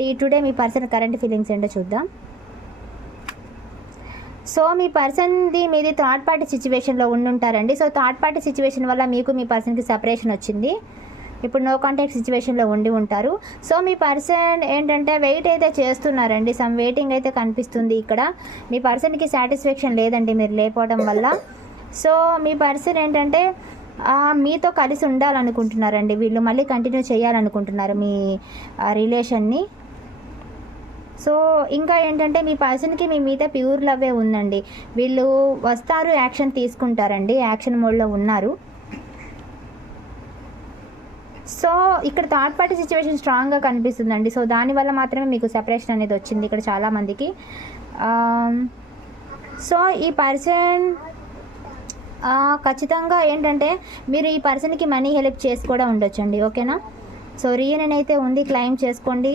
అండి. టుడే మీ person current feelings ఏంటో చూద్దాం. సో మీ పర్సన్ది మీది థర్డ్ పార్టీ సిచ్యువేషన్లో ఉండుంటారండి. సో థర్డ్ పార్టీ సిచ్యువేషన్ వల్ల మీకు మీ పర్సన్కి సపరేషన్ వచ్చింది. ఇప్పుడు నో కాంటాక్ట్ సిచ్యువేషన్లో ఉండి ఉంటారు. సో మీ పర్సన్ ఏంటంటే వెయిట్ అయితే చేస్తున్నారండి. సమ్ వెయిటింగ్ అయితే కనిపిస్తుంది ఇక్కడ. మీ పర్సన్కి సాటిస్ఫాక్షన్ లేదండి మీరు లేకపోవడం వల్ల. సో మీ పర్సన్ ఏంటంటే మీతో కలిసి ఉండాలనుకుంటున్నారండి. వీళ్ళు మళ్ళీ కంటిన్యూ చేయాలనుకుంటున్నారు మీ రిలేషన్ని. సో ఇంకా ఏంటంటే మీ పర్సన్కి మీ మీద ప్యూర్ లవ్వే ఉందండి. వీళ్ళు వస్తారు, యాక్షన్ తీసుకుంటారండి, యాక్షన్ మోడ్లో ఉన్నారు. సో ఇక్కడ థర్డ్ పార్టీ సిచ్యువేషన్ స్ట్రాంగ్గా కనిపిస్తుందండి. సో దానివల్ల మాత్రమే మీకు సెపరేషన్ అనేది వచ్చింది ఇక్కడ చాలామందికి. సో ఈ పర్సన్ ఖచ్చితంగా ఏంటంటే మీరు ఈ పర్సన్కి మనీ హెల్ప్ చేసి కూడా ఉండొచ్చండి. ఓకేనా? సో రీయూనియన్ అయితే ఉంది, క్లెయిమ్ చేసుకోండి.